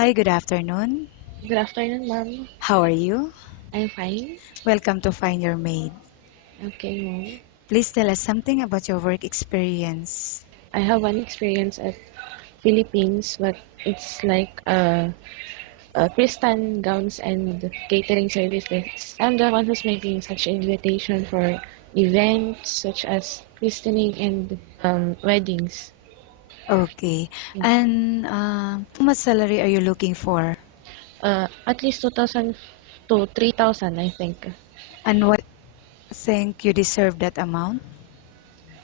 Hi, good afternoon. Good afternoon, ma'am. How are you? I'm fine. Welcome to Find Your Maid. Okay, ma'am. Please tell us something about your work experience. I have one experience at Philippines, but it's like Christian gowns and catering services. I'm the one who's making such invitation for events such as christening and weddings. Okay. Yeah. And how much salary are you looking for? At least 2,000 to 3,000, I think. And what think you deserve that amount?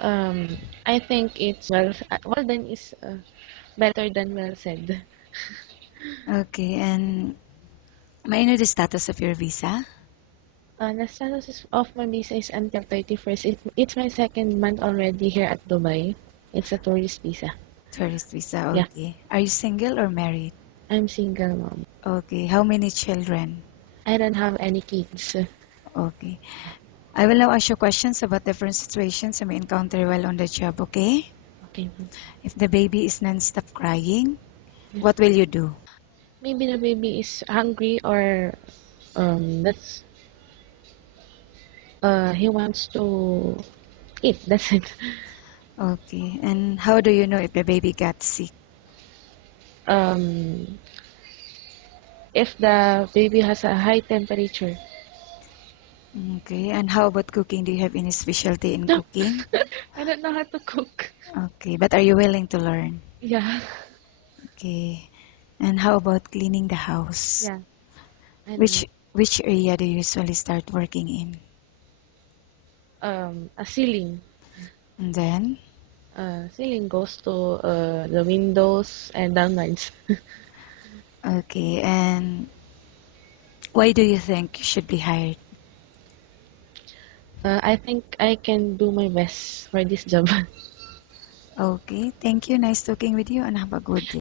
I think it's well done is better than well said. Okay. And may I know the status of your visa? The status of my visa is until 31st. It's my second month already here at Dubai. It's a tourist visa. Tourist visa. Yeah, Okay. Are you single or married? I'm single mom. Okay. How many children? I don't have any kids. Okay. I will now ask you questions about different situations you may encounter while on the job, okay? Okay. If the baby is non-stop crying, what will you do? Maybe the baby is hungry or that's he wants to eat. That's it. Okay. And how do you know if the baby got sick? Um, if the baby has a high temperature. Okay. And how about cooking? Do you have any specialty in No, cooking? I don't know how to cook. Okay. But are you willing to learn? Yeah, Okay. And how about cleaning the house? yeah. I don't know. Which area do you usually start working in? A ceiling. And then, Ceiling goes to the windows and downwards. okay. And why do you think you should be hired? I think I can do my best for this job. Okay. Thank you. Nice talking with you and have a good day.